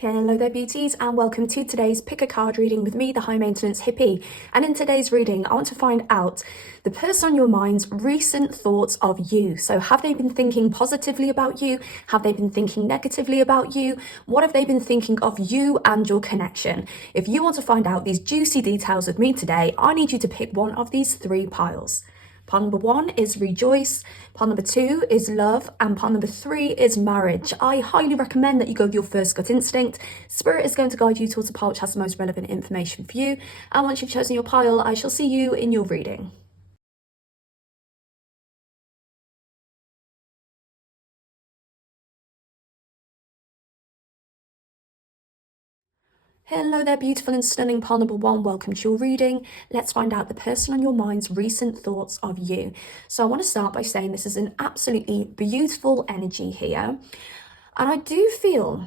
Hello there beauties, and welcome to today's pick a card reading with me, the high maintenance hippie. And in today's reading I want to find out the person on your mind's recent thoughts of you. So have they been thinking positively about you? Have they been thinking negatively about you? What have they been thinking of you and your connection? If you want to find out these juicy details with me today, I need you to pick one of these three piles. Pile number 1 is rejoice, pile number 2 is love, and pile number 3 is marriage. I highly recommend that you go with your first gut instinct. Spirit is going to guide you towards the pile which has the most relevant information for you. And once you've chosen your pile, I shall see you in your reading. Hello there, beautiful and stunning pile number 1. Welcome to your reading. Let's find out the person on your mind's recent thoughts of you. So I want to start by saying this is an absolutely beautiful energy here. And I do feel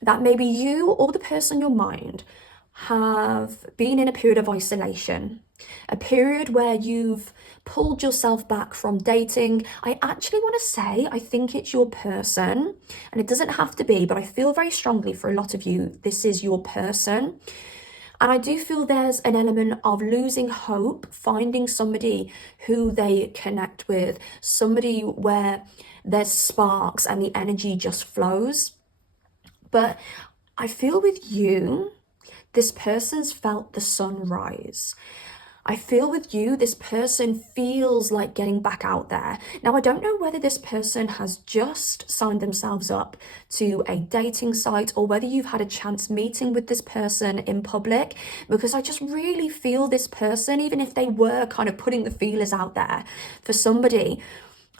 that maybe you or the person on your mind have been in a period of isolation, a period where you've pulled yourself back from dating. I actually want to say, I think it's your person, and it doesn't have to be, but I feel very strongly for a lot of you, this is your person. And I do feel there's an element of losing hope, finding somebody who they connect with, somebody where there's sparks and the energy just flows. But I feel with you, this person's felt the sun rise. I feel with you, this person feels like getting back out there. Now, I don't know whether this person has just signed themselves up to a dating site or whether you've had a chance meeting with this person in public, because I just really feel this person, even if they were kind of putting the feelers out there for somebody,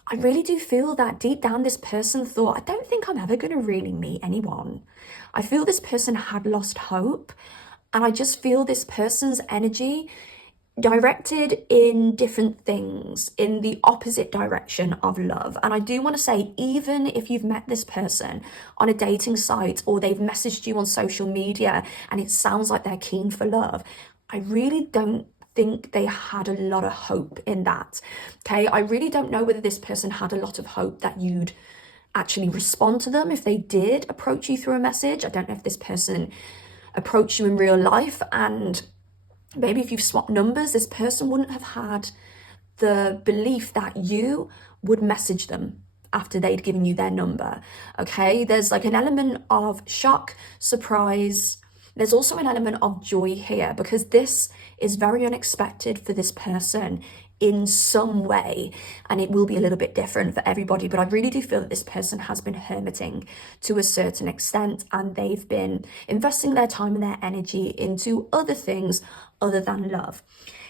I really do feel that deep down this person thought, I don't think I'm ever going to really meet anyone. I feel this person had lost hope, and I just feel this person's energy directed in different things in the opposite direction of love. And I do want to say, even if you've met this person on a dating site or they've messaged you on social media and it sounds like they're keen for love, I really don't think they had a lot of hope in that. Okay, I really don't know whether this person had a lot of hope that you'd actually respond to them if they did approach you through a message. I don't know if this person approached you in real life, and maybe if you've swapped numbers, this person wouldn't have had the belief that you would message them after they'd given you their number. Okay, there's like an element of shock, surprise. There's also an element of joy here, because this is very unexpected for this person in some way, and it will be a little bit different for everybody. But I really do feel that this person has been hermiting to a certain extent, and they've been investing their time and their energy into other things other than love.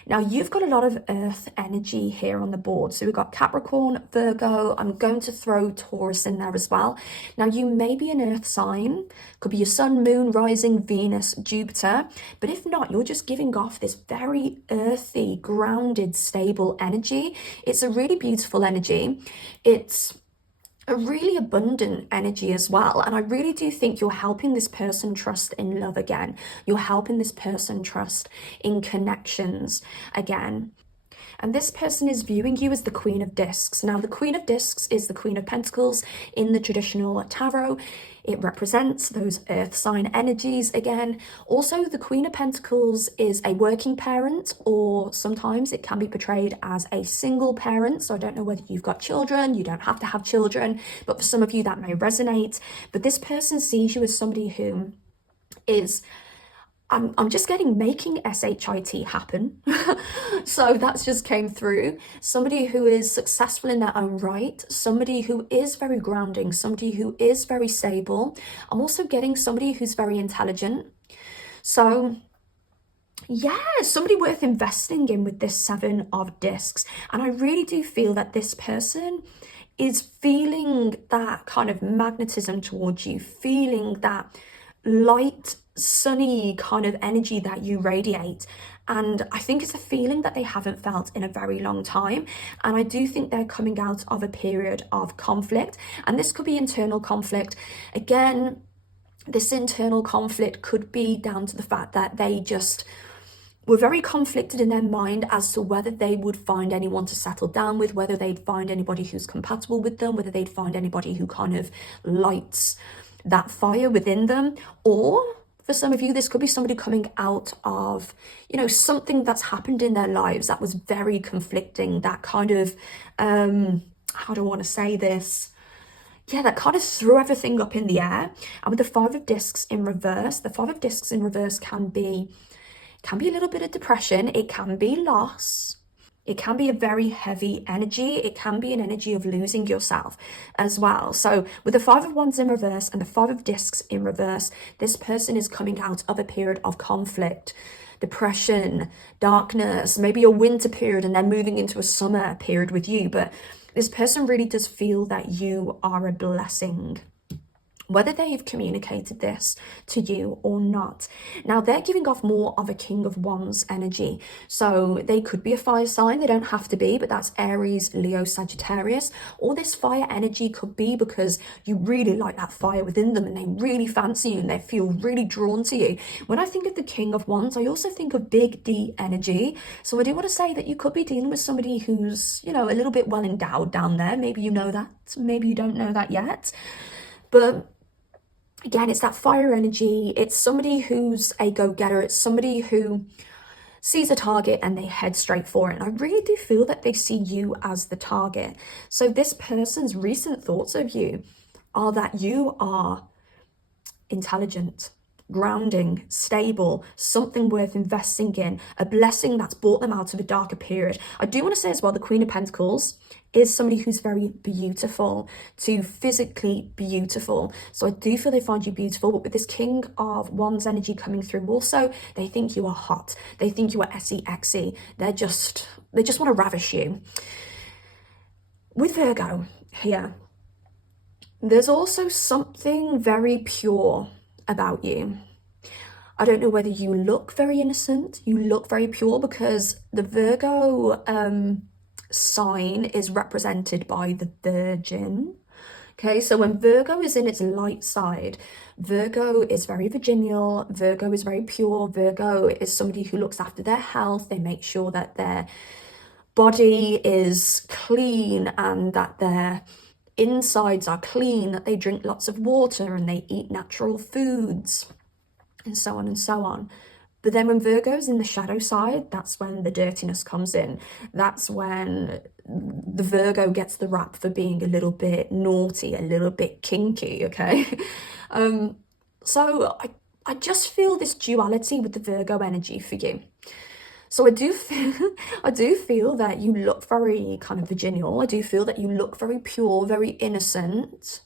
Now, you've got a lot of earth energy here on the board. So we've got Capricorn, Virgo. I'm going to throw Taurus in there as well. Now, you may be an earth sign. Could be your sun, moon, rising, Venus, Jupiter. But if not, you're just giving off this very earthy, grounded, stable energy. It's a really beautiful energy. It's a really abundant energy as well. And I really do think you're helping this person trust in love again. You're helping this person trust in connections again. And this person is viewing you as the Queen of Discs. Now, the Queen of Discs is the Queen of Pentacles in the traditional tarot. It represents those earth sign energies again. Also, the Queen of Pentacles is a working parent, or sometimes it can be portrayed as a single parent. So I don't know whether you've got children, you don't have to have children, but for some of you that may resonate. But this person sees you as somebody who is, I'm just getting making SHIT happen. So that's just came through. Somebody who is successful in their own right, somebody who is very grounding, somebody who is very stable. I'm also getting somebody who's very intelligent. So yeah, somebody worth investing in with this 7 of discs. And I really do feel that this person is feeling that kind of magnetism towards you, feeling that light, sunny kind of energy that you radiate. And I think it's a feeling that they haven't felt in a very long time. And I do think they're coming out of a period of conflict, and this could be internal conflict. Again, this internal conflict could be down to the fact that they just were very conflicted in their mind as to whether they would find anyone to settle down with, whether they'd find anybody who's compatible with them, whether they'd find anybody who kind of lights that fire within them. Or for some of you, this could be somebody coming out of, you know, something that's happened in their lives that was very conflicting, that kind of, how do I want to say this? Yeah, that kind of threw everything up in the air. And with the Five of Discs in reverse, the Five of Discs in reverse can be a little bit of depression. It can be loss. It can be a very heavy energy. It can be an energy of losing yourself as well. So with the Five of Wands in reverse and the Five of Discs in reverse, this person is coming out of a period of conflict, depression, darkness, maybe a winter period, and they're moving into a summer period with you. But this person really does feel that you are a blessing, whether they've communicated this to you or not. Now, they're giving off more of a King of Wands energy. So they could be a fire sign. They don't have to be, but that's Aries, Leo, Sagittarius. Or this fire energy could be because you really like that fire within them and they really fancy you and they feel really drawn to you. When I think of the King of Wands, I also think of big D energy. So I do want to say that you could be dealing with somebody who's, you know, a little bit well endowed down there. Maybe you know that. Maybe you don't know that yet. But again, it's that fire energy. It's somebody who's a go-getter. It's somebody who sees a target and they head straight for it. And I really do feel that they see you as the target. So this person's recent thoughts of you are that you are intelligent, grounding, stable, something worth investing in, a blessing that's brought them out of a darker period. I do want to say as well, the Queen of Pentacles is somebody who's very beautiful, to physically beautiful. So I do feel they find you beautiful, but with this King of Wands energy coming through also, they think you are hot. They think you are SE. They just want to ravish you. With Virgo here, there's also something very pure about you. I don't know whether you look very innocent, you look very pure, because the Virgo sign is represented by the Virgin. Okay, so when Virgo is in its light side, Virgo is very virginal, Virgo is very pure, Virgo is somebody who looks after their health. They make sure that their body is clean and that their insides are clean, that they drink lots of water and they eat natural foods, and so on and so on. But then when Virgo's in the shadow side, that's when the dirtiness comes in. That's when the Virgo gets the rap for being a little bit naughty, a little bit kinky, okay? So I just feel this duality with the Virgo energy for you. So I do feel that you look very kind of virginal. I do feel that you look very pure, very innocent.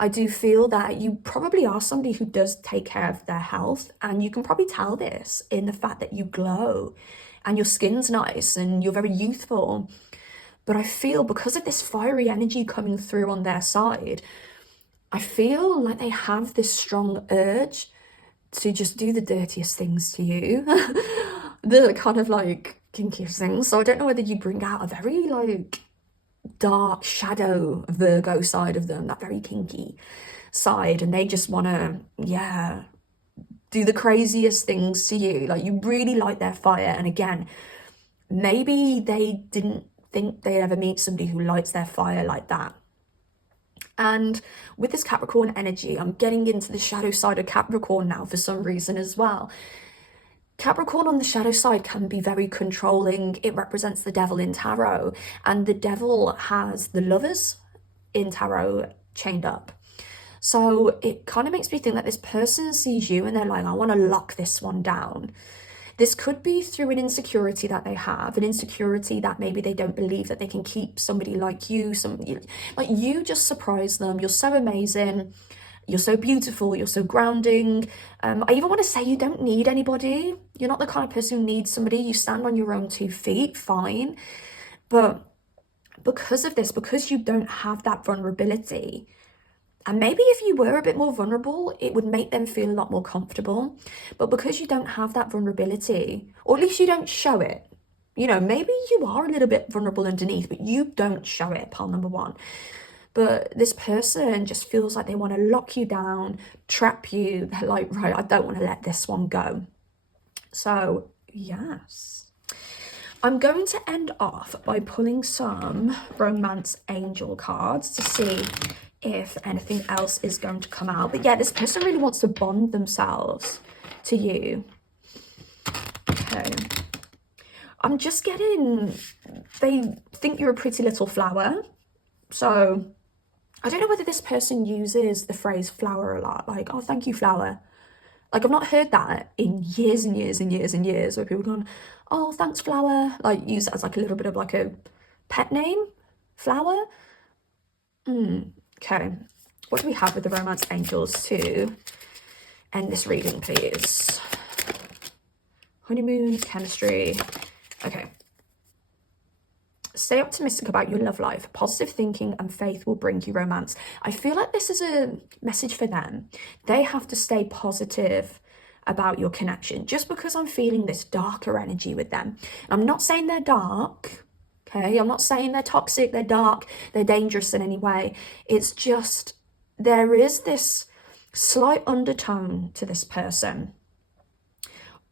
I do feel that you probably are somebody who does take care of their health, and you can probably tell this in the fact that you glow and your skin's nice and you're very youthful. But I feel because of this fiery energy coming through on their side, I feel like they have this strong urge to just do the dirtiest things to you. The kind of like kinkiest things. So I don't know whether you bring out a very like dark shadow Virgo side of them, that very kinky side, and they just want to, yeah, do the craziest things to you. Like, you really light their fire. And again, maybe they didn't think they'd ever meet somebody who lights their fire like that. And with this Capricorn energy, I'm getting into the shadow side of Capricorn now for some reason as well. Capricorn on the shadow side can be very controlling. It represents the devil in tarot, and the devil has the lovers in tarot chained up. So it kind of makes me think that this person sees you and they're like, I want to lock this one down. This could be through an insecurity that they have, an insecurity that maybe they don't believe that they can keep somebody like you, like you just surprise them. You're so amazing. You're so beautiful. You're so grounding. I even want to say you don't need anybody. You're not the kind of person who needs somebody. You stand on your own 2 feet, fine. But because of this, because you don't have that vulnerability, and maybe if you were a bit more vulnerable, it would make them feel a lot more comfortable. But because you don't have that vulnerability, or at least you don't show it, you know, maybe you are a little bit vulnerable underneath, but you don't show it, pile number one. But this person just feels like they want to lock you down, trap you. They're like, right, I don't want to let this one go. So, yes. I'm going to end off by pulling some romance angel cards to see if anything else is going to come out. But yeah, this person really wants to bond themselves to you. Okay. I'm just getting, they think you're a pretty little flower. So I don't know whether this person uses the phrase flower a lot. Like, oh, thank you, flower. Like, I've not heard that in years and years and years and years, where people gone, oh, thanks, flower. Like, use it as like a little bit of like a pet name, flower. Okay. What do we have with the romance angels to end this reading, please? Honeymoon, chemistry. Okay. Stay optimistic about your love life. Positive thinking and faith will bring you romance. I feel like this is a message for them. They have to stay positive about your connection. Just because I'm feeling this darker energy with them. I'm not saying they're dark, okay? I'm not saying they're toxic, they're dark, they're dangerous in any way. It's just there is this slight undertone to this person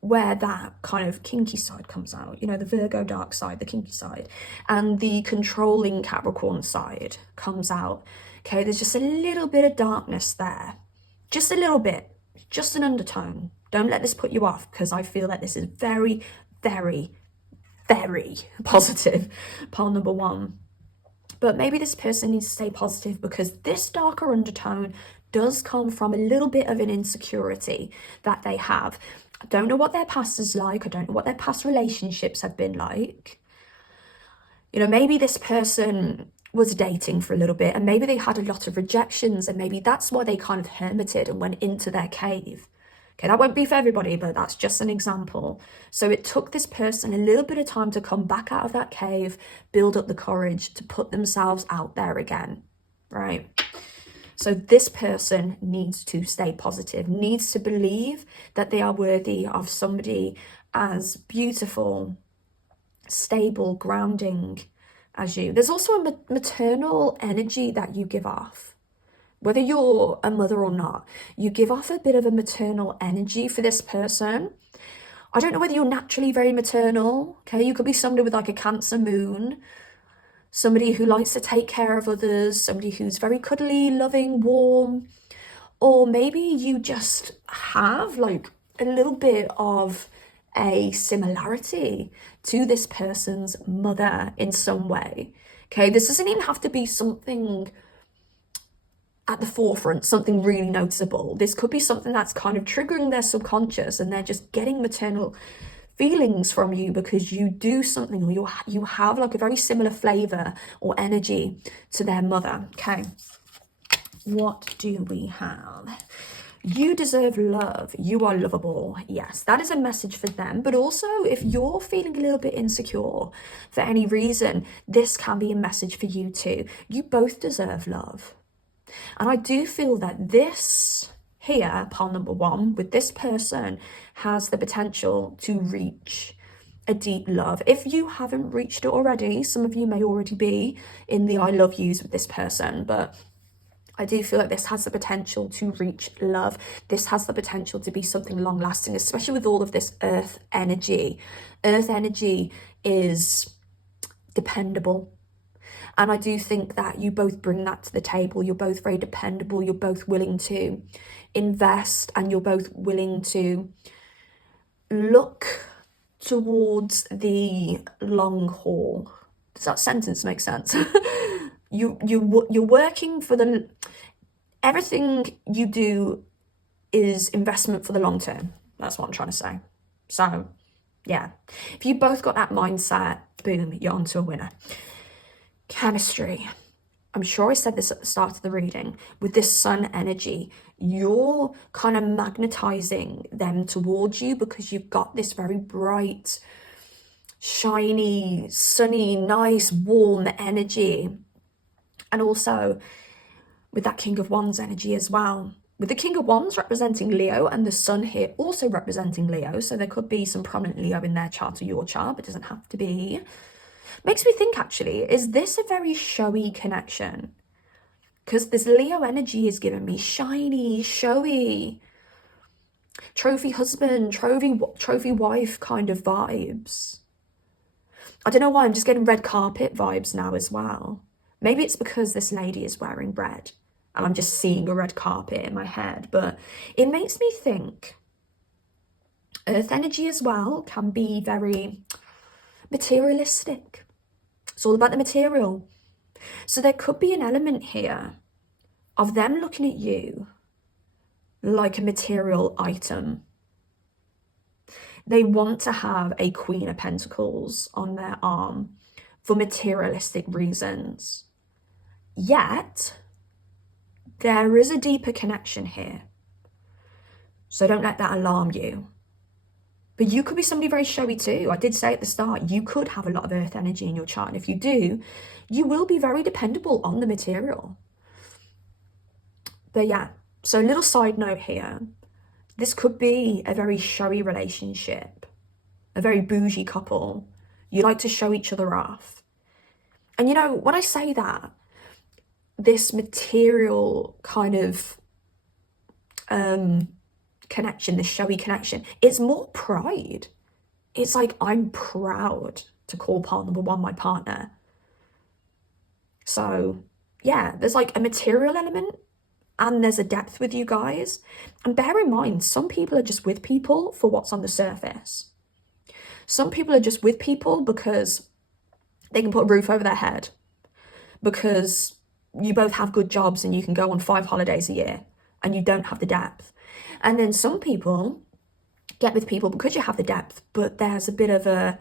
where that kind of kinky side comes out, you know, the Virgo dark side, the kinky side, and the controlling Capricorn side comes out. Okay, there's just a little bit of darkness there, just a little bit, just an undertone. Don't let this put you off, because I feel that this is very, very, very positive, pile number one. But maybe this person needs to stay positive, because this darker undertone does come from a little bit of an insecurity that they have. I don't know what their past is like. I don't know what their past relationships have been like. You know, maybe this person was dating for a little bit and maybe they had a lot of rejections, and maybe that's why they kind of hermited and went into their cave. Okay, that won't be for everybody, but that's just an example. So it took this person a little bit of time to come back out of that cave, build up the courage to put themselves out there again, right? So this person needs to stay positive, needs to believe that they are worthy of somebody as beautiful, stable, grounding as you. There's also a maternal energy that you give off. Whether you're a mother or not, you give off a bit of a maternal energy for this person. I don't know whether you're naturally very maternal, okay? You could be somebody with like a Cancer moon, somebody who likes to take care of others, somebody who's very cuddly, loving, warm, or maybe you just have like a little bit of a similarity to this person's mother in some way. Okay, this doesn't even have to be something at the forefront, something really noticeable. This could be something that's kind of triggering their subconscious and they're just getting maternal feelings from you because you do something, or you have like a very similar flavor or energy to their mother. Okay, what do we have? You deserve love. You are lovable. Yes, that is a message for them. But also, if you're feeling a little bit insecure for any reason, this can be a message for you too. You both deserve love. And I do feel that this here, pile number one, with this person has the potential to reach a deep love. If you haven't reached it already, some of you may already be in the I love yous with this person, but I do feel like this has the potential to reach love. This has the potential to be something long lasting, especially with all of this earth energy. Earth energy is dependable. And I do think that you both bring that to the table. You're both very dependable. You're both willing to invest, and you're both willing to look towards the long haul. Does that sentence make sense? You're working for the... Everything you do is investment for the long term. That's what I'm trying to say. So, yeah. If you both got that mindset, boom, you're onto a winner. Chemistry. I'm sure I said this at the start of the reading. With this sun energy, you're kind of magnetizing them towards you because you've got this very bright, shiny, sunny, nice, warm energy. And also with that King of Wands energy as well. With the King of Wands representing Leo and the sun here also representing Leo. So there could be some prominent Leo in their chart or your chart, but it doesn't have to be. Makes me think, actually, is this a very showy connection? Because this Leo energy is giving me shiny, showy, trophy husband, trophy wife kind of vibes. I don't know why, I'm just getting red carpet vibes now as well. Maybe it's because this lady is wearing red. and I'm just seeing a red carpet in my head, but it makes me think earth energy as well can be very materialistic. It's all about the material. So there could be an element here of them looking at you like a material item. They want to have a Queen of Pentacles on their arm for materialistic reasons. Yet, there is a deeper connection here. So don't let that alarm you. But you could be somebody very showy too. I did say at the start, you could have a lot of earth energy in your chart. And if you do, you will be very dependable on the material. But yeah, so a little side note here. This could be a very showy relationship, a very bougie couple. You like to show each other off. And you know, when I say that, this material kind of connection, this showy connection, it's more pride. It's like, I'm proud to call partner number one my partner. So yeah, there's like a material element and there's a depth with you guys. And bear in mind, some people are just with people for what's on the surface. Some people are just with people because they can put a roof over their head, because you both have good jobs and you can go on 5 holidays a year and you don't have the depth. And then some people get with people because you have the depth, but there's a bit of a,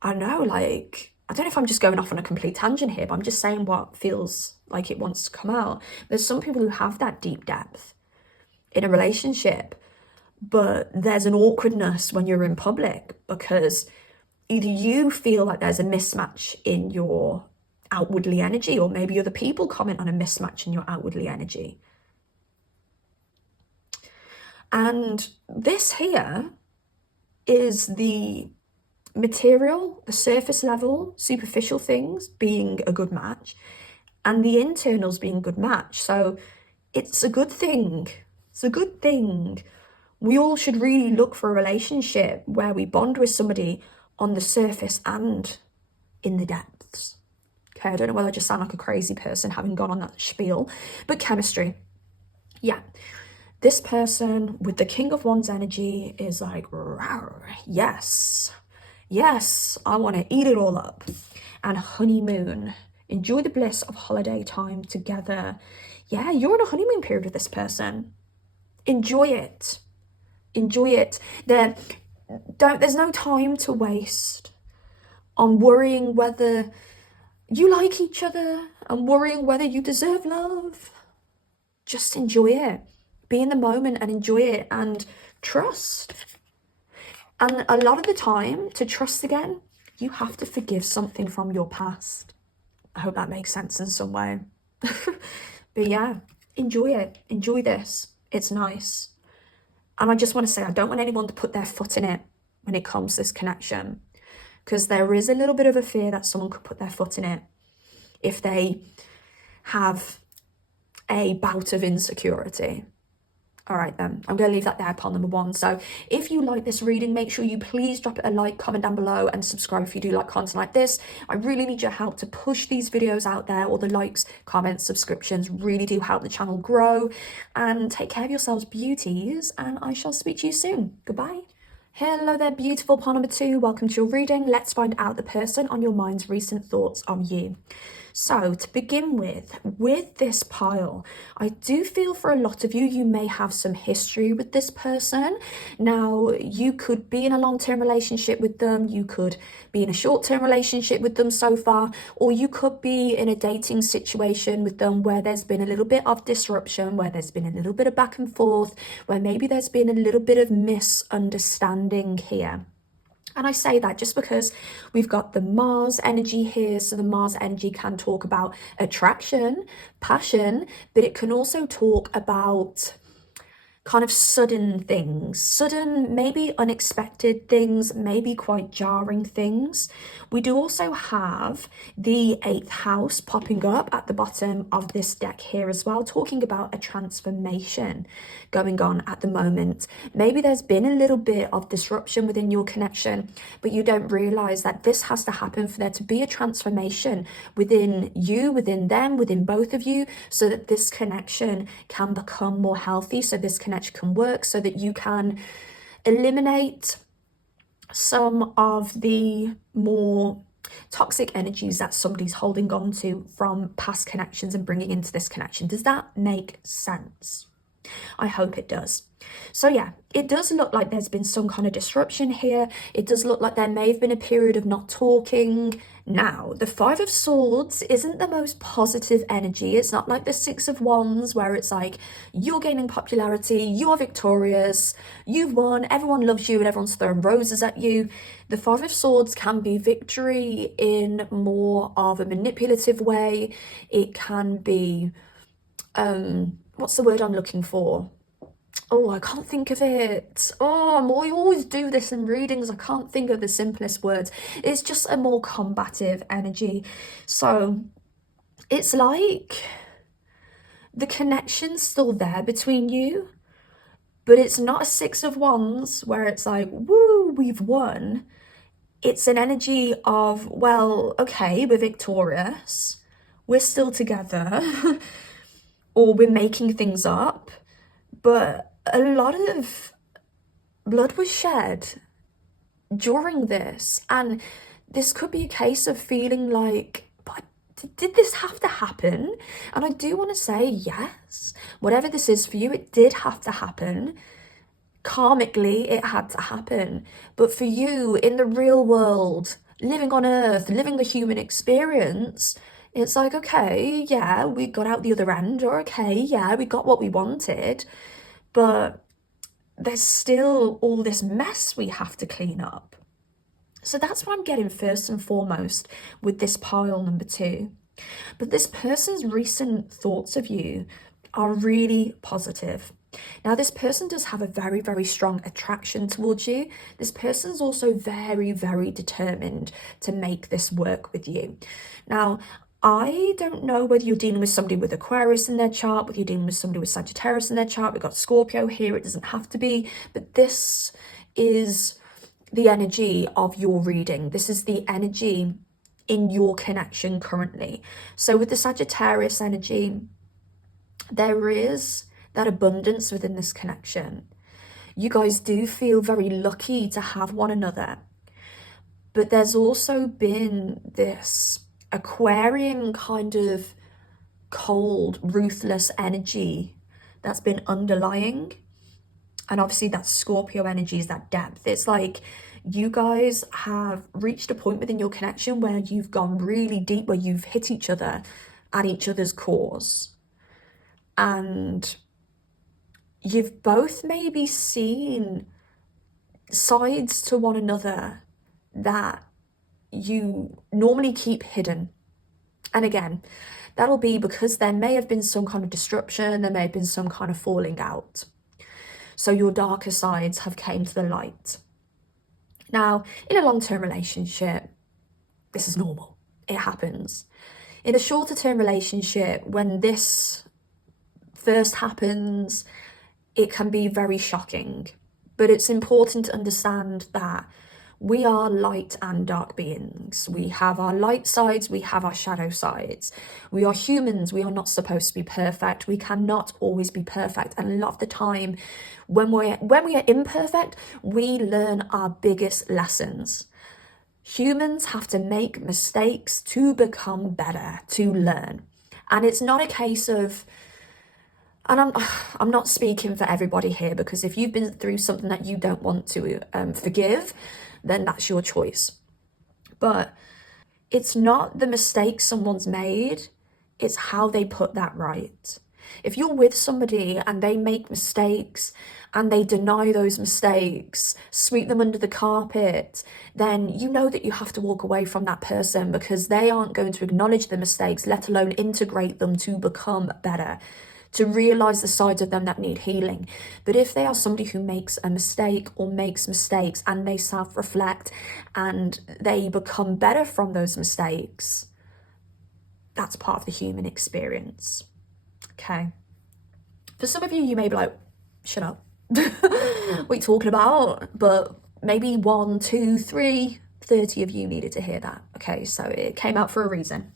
I don't know, like, I don't know if I'm just going off on a complete tangent here, but I'm just saying what feels like it wants to come out. There's some people who have that deep depth in a relationship, but there's an awkwardness when you're in public because either you feel like there's a mismatch in your outwardly energy, or maybe other people comment on a mismatch in your outwardly energy. And this here is the material, the surface level, superficial things being a good match, and the internals being a good match. So it's a good thing. It's a good thing. We all should really look for a relationship where we bond with somebody on the surface and in the depths. Okay, I don't know whether I just sound like a crazy person having gone on that spiel, but chemistry. Yeah. This person with the King of Wands energy is like, yes, yes, I want to eat it all up. And honeymoon, enjoy the bliss of holiday time together. Yeah, you're in a honeymoon period with this person. Enjoy it. Enjoy it. There's no time to waste on worrying whether you like each other and worrying whether you deserve love. Just enjoy it. Be in the moment and enjoy it and trust. And a lot of the time, to trust again, you have to forgive something from your past. I hope that makes sense in some way. But yeah, enjoy it. Enjoy this. It's nice. And I just want to say, I don't want anyone to put their foot in it when it comes to this connection, because there is a little bit of a fear that someone could put their foot in it if they have a bout of insecurity. All right then, I'm going to leave that there upon number one. So if you like this reading, make sure you please drop it a like, comment down below and subscribe if you do like content like this. I really need your help to push these videos out there. All the likes, comments, subscriptions really do help the channel grow. And take care of yourselves, beauties, and I shall speak to you soon. Goodbye. Hello there, beautiful pile number 2. Welcome to your reading. Let's find out the person on your mind's recent thoughts on you. So to begin with this pile, I do feel for a lot of you, you may have some history with this person. Now, you could be in a long-term relationship with them, you could be in a short-term relationship with them so far, or you could be in a dating situation with them where there's been a little bit of disruption, where there's been a little bit of back and forth, where maybe there's been a little bit of misunderstanding here. And I say that just because we've got the Mars energy here. So the Mars energy can talk about attraction, passion, but it can also talk about kind of sudden things, sudden, maybe unexpected things, maybe quite jarring things. We do also have the 8th house popping up at the bottom of this deck here as well, talking about a transformation going on at the moment. Maybe there's been a little bit of disruption within your connection, but you don't realize that this has to happen for there to be a transformation within you, within them, within both of you, so that this connection can become more healthy, so this connection can work, so that you can eliminate some of the more toxic energies that somebody's holding on to from past connections and bringing into this connection. Does that make sense? I hope it does. So yeah, it does look like there's been some kind of disruption here. It does look like there may have been a period of not talking. Now, the 5 of Swords isn't the most positive energy. It's not like the 6 of Wands where it's like you're gaining popularity, you're victorious, you've won, everyone loves you and everyone's throwing roses at you. The 5 of Swords can be victory in more of a manipulative way. It can be, what's the word I'm looking for? Oh, I can't think of it. Oh, I always do this in readings. I can't think of the simplest words. It's just a more combative energy. So it's like the connection's still there between you, but it's not a 6 of Wands where it's like, woo, we've won. It's an energy of, well, okay, we're victorious. We're still together. Or we're making things up. But a lot of blood was shed during this, and this could be a case of feeling like, but did this have to happen? And I do want to say, yes, whatever this is for you, it did have to happen. Karmically, it had to happen. But for you, in the real world, living on Earth, living the human experience, it's like, okay, yeah, we got out the other end, or okay, yeah, we got what we wanted. But there's still all this mess we have to clean up. So that's what I'm getting first and foremost with this pile number 2. But this person's recent thoughts of you are really positive. Now, this person does have a very, very strong attraction towards you. This person's also very, very determined to make this work with you. Now, I don't know whether you're dealing with somebody with Aquarius in their chart, whether you're dealing with somebody with Sagittarius in their chart. We've got Scorpio here. It doesn't have to be, but this is the energy of your reading. This is the energy in your connection currently. So with the Sagittarius energy, there is that abundance within this connection. You guys do feel very lucky to have one another. But there's also been this Aquarian kind of cold, ruthless energy that's been underlying. And obviously that Scorpio energy is that depth. It's like you guys have reached a point within your connection where you've gone really deep, where you've hit each other at each other's cores. And you've both maybe seen sides to one another that you normally keep hidden. And again, that'll be because there may have been some kind of disruption, there may have been some kind of falling out. So your darker sides have came to the light. Now, in a long-term relationship, this is normal. It happens. In a shorter-term relationship, when this first happens, it can be very shocking. But it's important to understand that we are light and dark beings. We have our light sides, we have our shadow sides. We are humans, we are not supposed to be perfect. We cannot always be perfect. And a lot of the time, when we are imperfect, we learn our biggest lessons. Humans have to make mistakes to become better, to learn. And it's not a case of, and I'm not speaking for everybody here, because if you've been through something that you don't want to forgive, then that's your choice. But it's not the mistake someone's made, it's how they put that right. If you're with somebody and they make mistakes and they deny those mistakes, sweep them under the carpet, then you know that you have to walk away from that person, because they aren't going to acknowledge the mistakes, let alone integrate them to become better, to realize the sides of them that need healing. But if they are somebody who makes a mistake or makes mistakes and they self-reflect and they become better from those mistakes, that's part of the human experience. Okay. For some of you, you may be like, shut up. What are you talking about? But maybe 1, 2, 3, 30 of you needed to hear that. Okay, so it came out for a reason.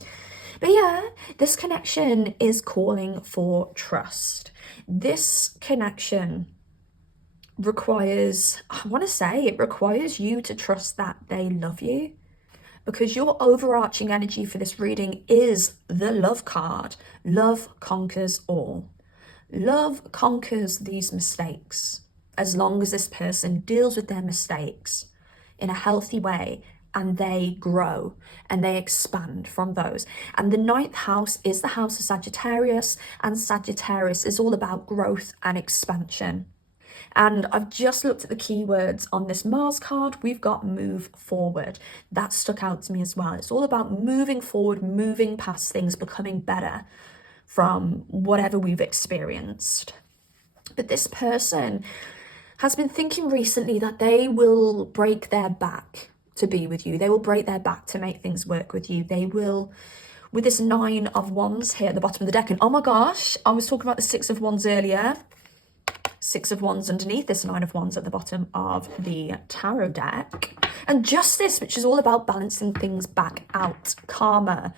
But yeah, this connection is calling for trust. This connection requires, I want to say, it requires you to trust that they love you, because your overarching energy for this reading is the love card. Love conquers all. Love conquers these mistakes as long as this person deals with their mistakes in a healthy way and they grow and they expand from those. And the 9th house is the house of Sagittarius, and Sagittarius is all about growth and expansion. And I've just looked at the keywords on this Mars card. We've got move forward. That stuck out to me as well. It's all about moving forward, moving past things, becoming better from whatever we've experienced. But this person has been thinking recently that they will break their back to be with you. They will break their back to make things work with you. They will, with this 9 of Wands here at the bottom of the deck. And oh my gosh, I was talking about the 6 of Wands earlier. 6 of Wands underneath this 9 of Wands at the bottom of the tarot deck. And Justice, which is all about balancing things back out. Karma.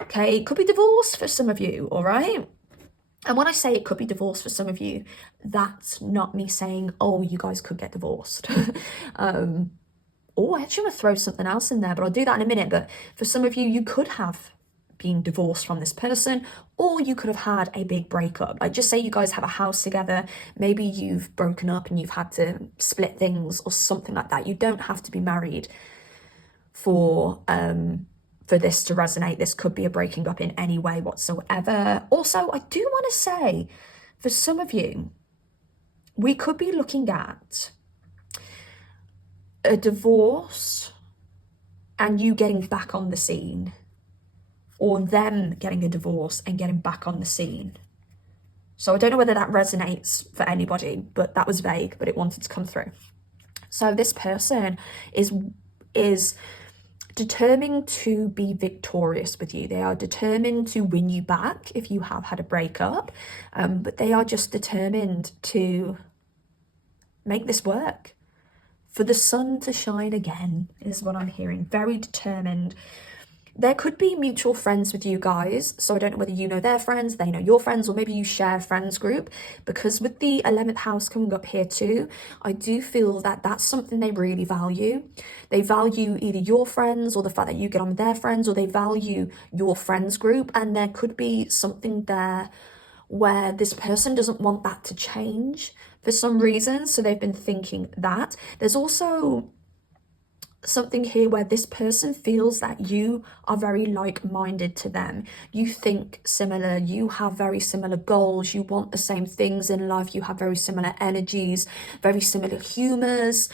Okay, it could be divorce for some of you, all right? And when I say it could be divorce for some of you, that's not me saying, oh, you guys could get divorced. Oh, I actually want to throw something else in there, but I'll do that in a minute. But for some of you, you could have been divorced from this person, or you could have had a big breakup. Like, just say you guys have a house together, maybe you've broken up and you've had to split things or something like that. You don't have to be married for this to resonate. This could be a breaking up in any way whatsoever. Also, I do want to say, for some of you, we could be looking at a divorce and you getting back on the scene, or them getting a divorce and getting back on the scene. So I don't know whether that resonates for anybody, but that was vague, but it wanted to come through. So this person is determined to be victorious with you. They are determined to win you back if you have had a breakup, but they are just determined to make this work. For the sun to shine again is what I'm hearing. Very determined. There could be mutual friends with you guys, so I don't know whether you know their friends, they know your friends, or maybe you share a friends group, because with the 11th house coming up here too, I do feel that that's something they really value. They value either your friends or the fact that you get on with their friends, or they value your friends group, and there could be something there where this person doesn't want that to change for some reason, so they've been thinking that. There's also something here where this person feels that you are very like-minded to them. You think similar, you have very similar goals, you want the same things in life, you have very similar energies, very similar humors.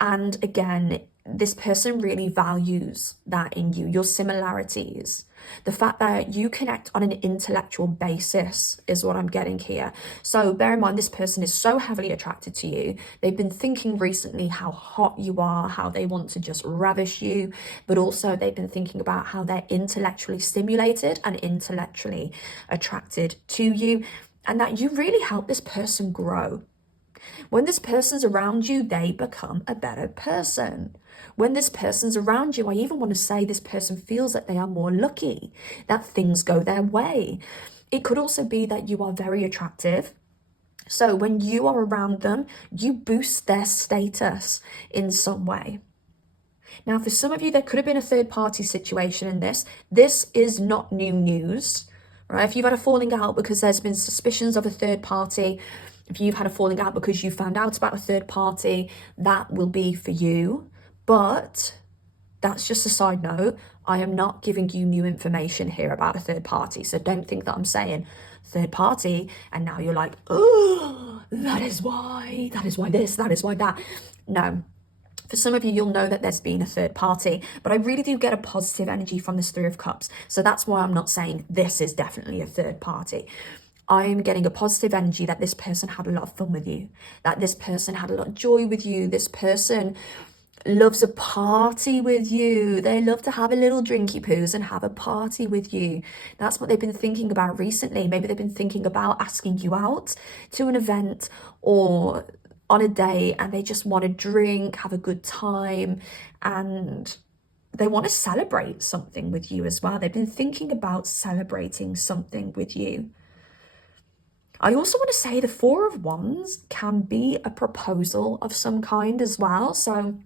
And again, this person really values that in you, your similarities. The fact that you connect on an intellectual basis is what I'm getting here. So bear in mind, this person is so heavily attracted to you. They've been thinking recently how hot you are, how they want to just ravish you, but also they've been thinking about how they're intellectually stimulated and intellectually attracted to you, and that you really help this person grow. When this person's around you, they become a better person. When this person's around you, I even want to say this person feels that they are more lucky, that things go their way. It could also be that you are very attractive. So when you are around them, you boost their status in some way. Now, for some of you, there could have been a third party situation in this. This is not new news, right? If you've had a falling out because there's been suspicions of a third party, if you've had a falling out because you found out about a third party, that will be for you. But that's just a side note. I am not giving you new information here about a third party. So don't think that I'm saying third party and now you're like, oh, that is why this, that is why that. No. For some of you, you'll know that there's been a third party, but I really do get a positive energy from this 3 of Cups. So that's why I'm not saying this is definitely a third party. I'm getting a positive energy that this person had a lot of fun with you, that this person had a lot of joy with you. This person loves a party with you. They love to have a little drinky poos and have a party with you. That's what they've been thinking about recently. Maybe they've been thinking about asking you out to an event or on a date, and they just want to drink, have a good time, and they want to celebrate something with you as well. They've been thinking about celebrating something with you. I also want to say the Four of Wands can be a proposal of some kind as well. So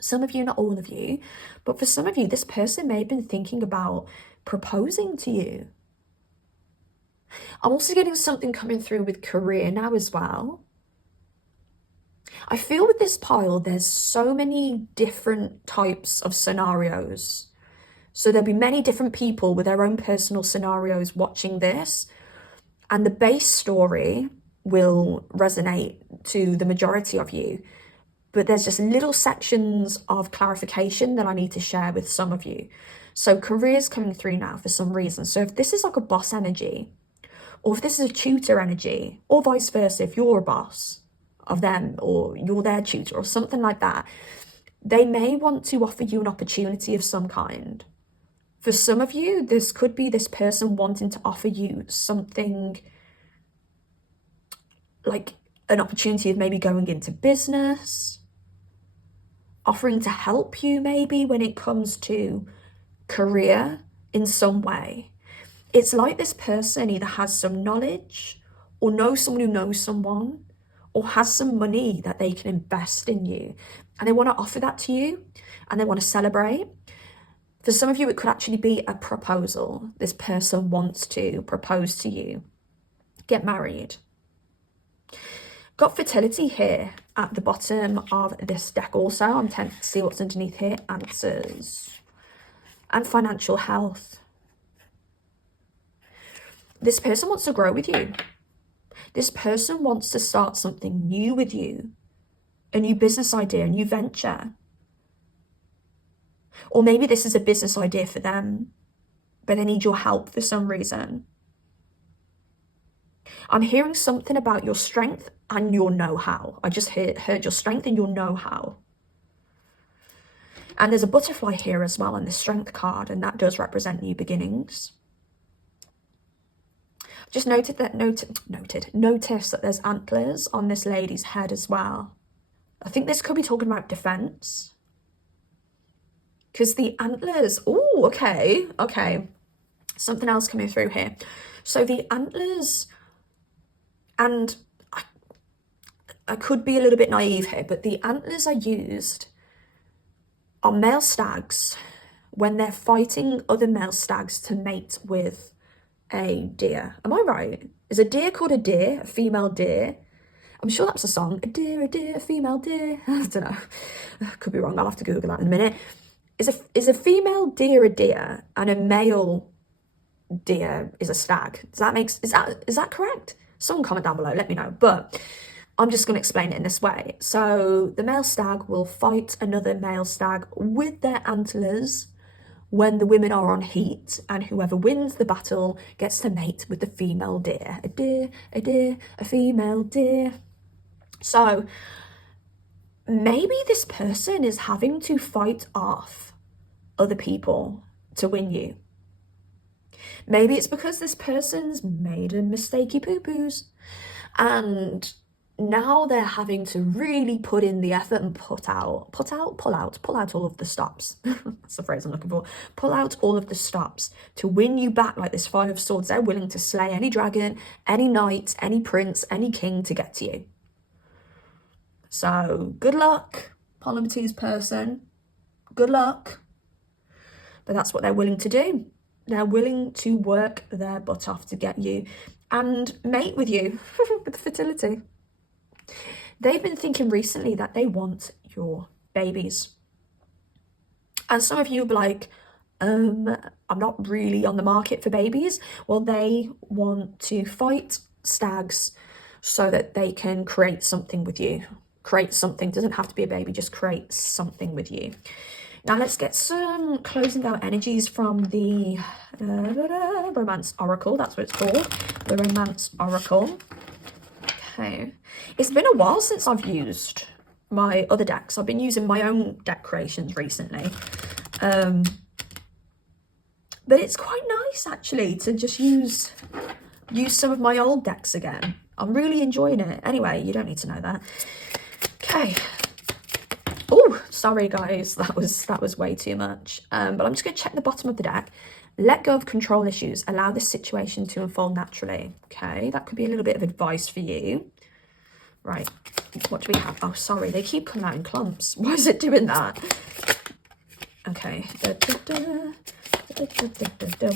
some of you, not all of you, but for some of you, this person may have been thinking about proposing to you. I'm also getting something coming through with career now as well. I feel with this pile, there's so many different types of scenarios. So there'll be many different people with their own personal scenarios watching this. And the base story will resonate to the majority of you. But there's just little sections of clarification that I need to share with some of you. So career's coming through now for some reason. So if this is like a boss energy, or if this is a tutor energy, or vice versa, if you're a boss of them, or you're their tutor, or something like that, they may want to offer you an opportunity of some kind. For some of you, this could be this person wanting to offer you something like an opportunity of maybe going into business, offering to help you maybe when it comes to career in some way. It's like this person either has some knowledge or knows someone who knows someone or has some money that they can invest in you, and they want to offer that to you and they want to celebrate. For some of you, it could actually be a proposal. This person wants to propose to you, get married. Got fertility here at the bottom of this deck also. I'm tempted to see what's underneath here. Answers. And financial health. This person wants to grow with you. This person wants to start something new with you. A new business idea, a new venture. Or maybe this is a business idea for them, but they need your help for some reason. I'm hearing something about your strength and your know-how. I just heard your strength and your know-how. And there's a butterfly here as well on the strength card, and that does represent new beginnings. Just notice that there's antlers on this lady's head as well. I think this could be talking about defense. Because the antlers, oh, okay. Something else coming through here. So the antlers, and I could be a little bit naive here, but the antlers are used on male stags when they're fighting other male stags to mate with a deer. Am I right? Is a deer called a deer, a female deer? I'm sure that's a song. A deer, a female deer. I don't know. Could be wrong. I'll have to Google that in a minute. Is a female deer a deer and a male deer is a stag? Is that correct? Someone comment down below, let me know. But I'm just going to explain it in this way. So the male stag will fight another male stag with their antlers when the women are on heat, and whoever wins the battle gets to mate with the female deer. A deer, a female deer. So maybe this person is having to fight off other people to win you. Maybe it's because this person's made a mistakey poo-poos, and now they're having to really put in the effort and pull out all of the stops. That's the phrase I'm looking for. Pull out all of the stops to win you back like this Five of Swords. They're willing to slay any dragon, any knight, any prince, any king to get to you. So good luck, Polymate's person. Good luck. But that's what they're willing to do. They're willing to work their butt off to get you and mate with you with fertility. They've been thinking recently that they want your babies. And some of you will be like, I'm not really on the market for babies. Well, they want to fight stags so that they can create something with you. Create something, doesn't have to be a baby, just create something with you. Now let's get some closing out energies from the Romance Oracle. That's what it's called, the Romance Oracle. Okay, it's been a while since I've used my other decks. I've been using my own deck creations recently, but it's quite nice actually to just use some of my old decks again. I'm really enjoying it. Anyway, you don't need to know that. Okay. Oh, sorry guys, that was way too much. But I'm just going to check the bottom of the deck. Let go of control issues. Allow this situation to unfold naturally. Okay, that could be a little bit of advice for you. Right, what do we have? Oh, sorry, they keep coming out in clumps. Why is it doing that? Okay.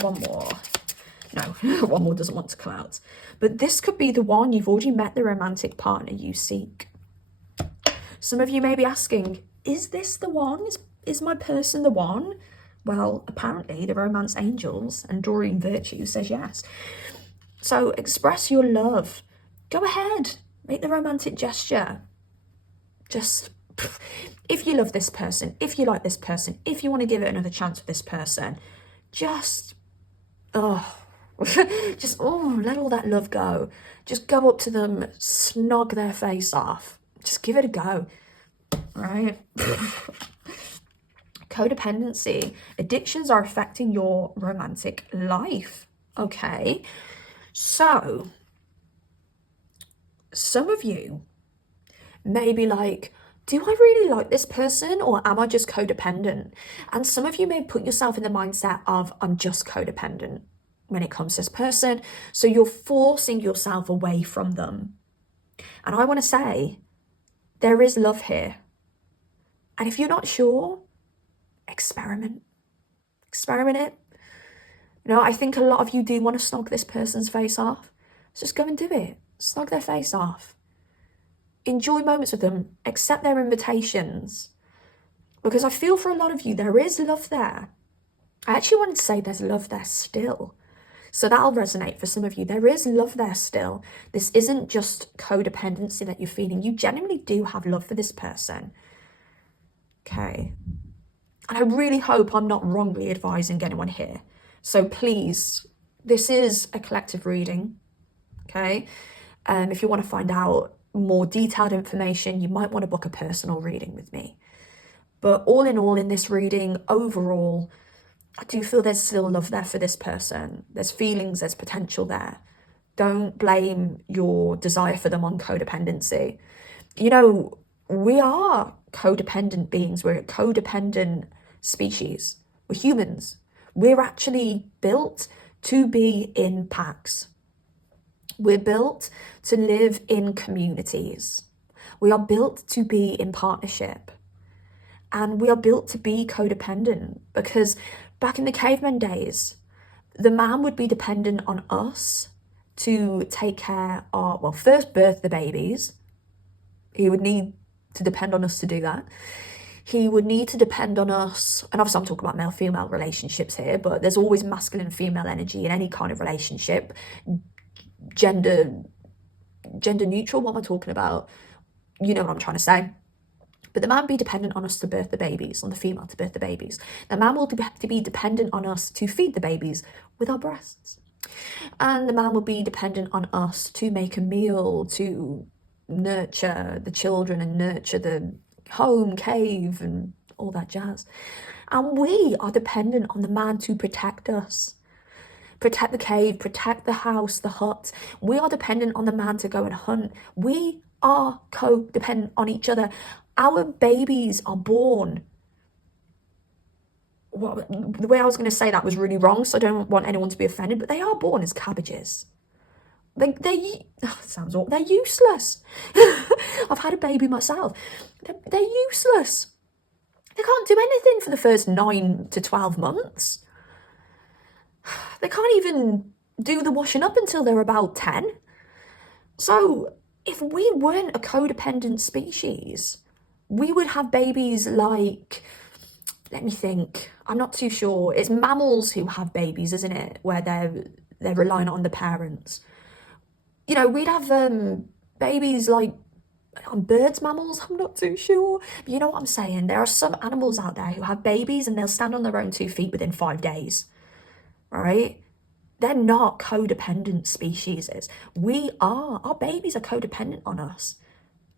One more. No, one more doesn't want to come out. But this could be the one. You've already met the romantic partner you seek. Some of you may be asking, is this the one? Is my person the one? Well, apparently the romance angels and Doreen Virtue says yes. So express your love. Go ahead. Make the romantic gesture. Just, if you love this person, if you like this person, if you want to give it another chance with this person, just, just, let all that love go. Just go up to them, snog their face off. Just give it a go, right? Codependency. Addictions are affecting your romantic life. Okay, so some of you may be like, do I really like this person or am I just codependent? And some of you may put yourself in the mindset of, I'm just codependent when it comes to this person. So you're forcing yourself away from them. And I want to say, there is love here. And if you're not sure, experiment it. You know, I think a lot of you do want to snog this person's face off. So just go and do it. Snog their face off. Enjoy moments with them. Accept their invitations. Because I feel for a lot of you, there is love there. I actually wanted to say there's love there still. So that'll resonate for some of you. There is love there still. This isn't just codependency that you're feeling. You genuinely do have love for this person. Okay. And I really hope I'm not wrongly advising anyone here. So please, this is a collective reading. Okay. If you want to find out more detailed information, you might want to book a personal reading with me. But all in this reading, overall, I do feel there's still love there for this person. There's feelings, there's potential there. Don't blame your desire for them on codependency. You know, we are codependent beings. We're a codependent species. We're humans. We're actually built to be in packs. We're built to live in communities. We are built to be in partnership. And we are built to be codependent because back in the caveman days, the man would be dependent on us to take care of, well, first birth the babies. He would need to depend on us to do that. He would need to depend on us, and obviously I'm talking about male-female relationships here, but there's always masculine and female energy in any kind of relationship. Gender neutral, what am I talking about? You know what I'm trying to say. But the man be dependent on us to birth the babies, on the female to birth the babies. The man will have to be dependent on us to feed the babies with our breasts. And the man will be dependent on us to make a meal, to nurture the children and nurture the home, cave, and all that jazz. And we are dependent on the man to protect us. Protect the cave, protect the house, the hut. We are dependent on the man to go and hunt. We are codependent on each other. Our babies are born. Well, the way I was going to say that was really wrong, so I don't want anyone to be offended, but they are born as cabbages. Sounds awful. They're useless. I've had a baby myself. They're useless. They can't do anything for the first 9 to 12 months. They can't even do the washing up until they're about 10. So if we weren't a codependent species, we would have babies like, let me think, I'm not too sure. It's mammals who have babies, isn't it? Where they're relying on the parents. You know, we'd have babies like birds mammals, I'm not too sure. But you know what I'm saying? There are some animals out there who have babies and they'll stand on their own 2 feet within 5 days, right? They're not codependent species. We are. Our babies are codependent on us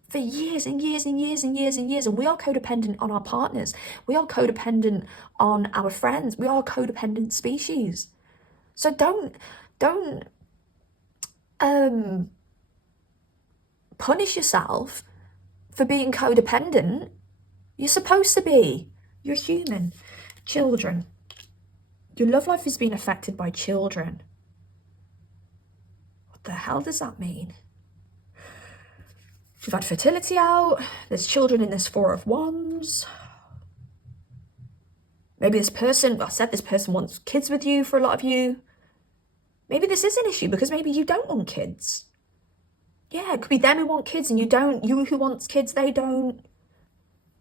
for years and years and years and years and years. And we are codependent on our partners. We are codependent on our friends. We are a codependent species. So don't punish yourself for being codependent. You're supposed to be. You're human. Children. Your love life is being affected by children. What the hell does that mean? We've had fertility out. There's children in this Four of Wands. Maybe this person, I said this person wants kids with you for a lot of you. Maybe this is an issue because maybe you don't want kids. Yeah, it could be them who want kids and you don't. You who wants kids, they don't.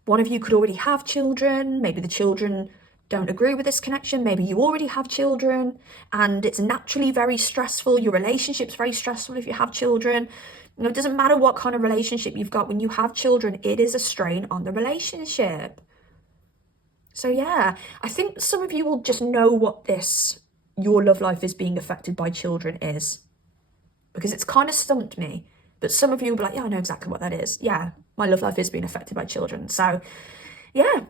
One of you could already have children. Maybe the children don't agree with this connection. Maybe you already have children and it's naturally very stressful. Your relationship's very stressful if you have children. You know, it doesn't matter what kind of relationship you've got. When you have children, it is a strain on the relationship. So yeah, I think some of you will just know what your love life is being affected by children is. Because it's kind of stumped me. But some of you will be like, yeah, I know exactly what that is. Yeah, my love life is being affected by children. So yeah,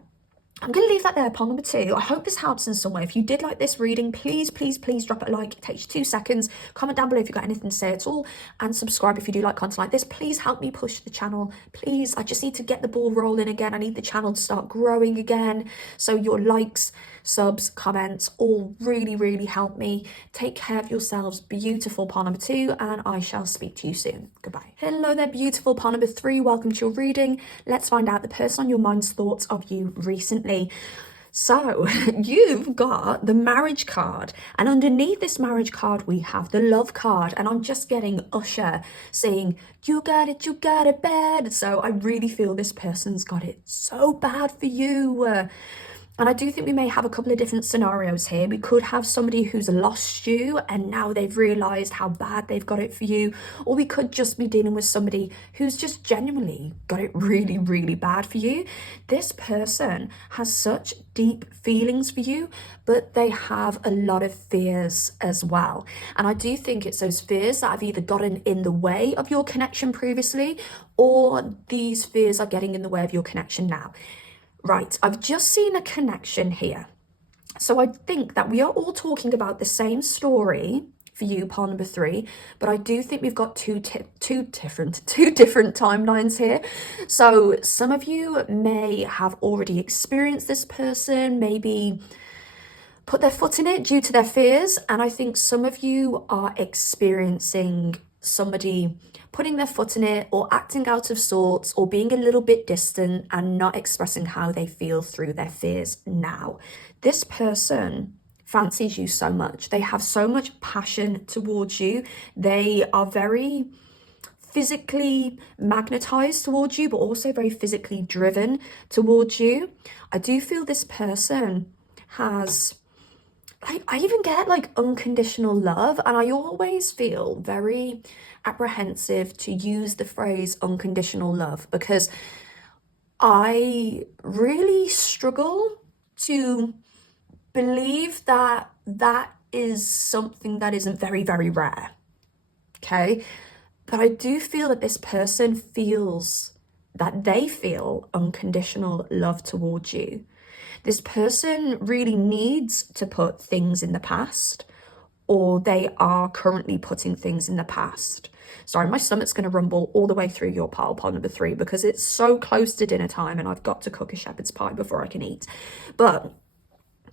I'm going to leave that there, pile number 2. I hope this helps in some way. If you did like this reading, please, please, please drop it a like. It takes you 2 seconds. Comment down below if you've got anything to say at all. And subscribe if you do like content like this. Please help me push the channel. Please, I just need to get the ball rolling again. I need the channel to start growing again. So your likes, subs, comments all really, really help me. Take care of yourselves, beautiful pile number 2. And I shall speak to you soon. Goodbye. Hello there, beautiful pile number 3. Welcome to your reading. Let's find out the person on your mind's thoughts of you recently. So you've got the marriage card, and underneath this marriage card we have the love card, and I'm just getting Usher saying you got it bad. So I really feel this person's got it so bad for you. And I do think we may have a couple of different scenarios here. We could have somebody who's lost you and now they've realised how bad they've got it for you. Or we could just be dealing with somebody who's just genuinely got it really, really bad for you. This person has such deep feelings for you, but they have a lot of fears as well. And I do think it's those fears that have either gotten in the way of your connection previously, or these fears are getting in the way of your connection now. Right, I've just seen a connection here. So I think that we are all talking about the same story for you, pile number 3, but I do think we've got two different timelines here. So some of you may have already experienced this person, maybe put their foot in it due to their fears, and I think some of you are experiencing somebody putting their foot in it or acting out of sorts or being a little bit distant and not expressing how they feel through their fears now. This person fancies you so much. They have so much passion towards you. They are very physically magnetized towards you, but also very physically driven towards you. I do feel this person has, I even get like unconditional love, and I always feel very apprehensive to use the phrase unconditional love because I really struggle to believe that that is something that isn't very, very rare. Okay, but I do feel that this person feels that they feel unconditional love towards you. This person really needs to put things in the past, or they are currently putting things in the past. Sorry, my stomach's going to rumble all the way through your pile number 3 because it's so close to dinner time and I've got to cook a shepherd's pie before I can eat. But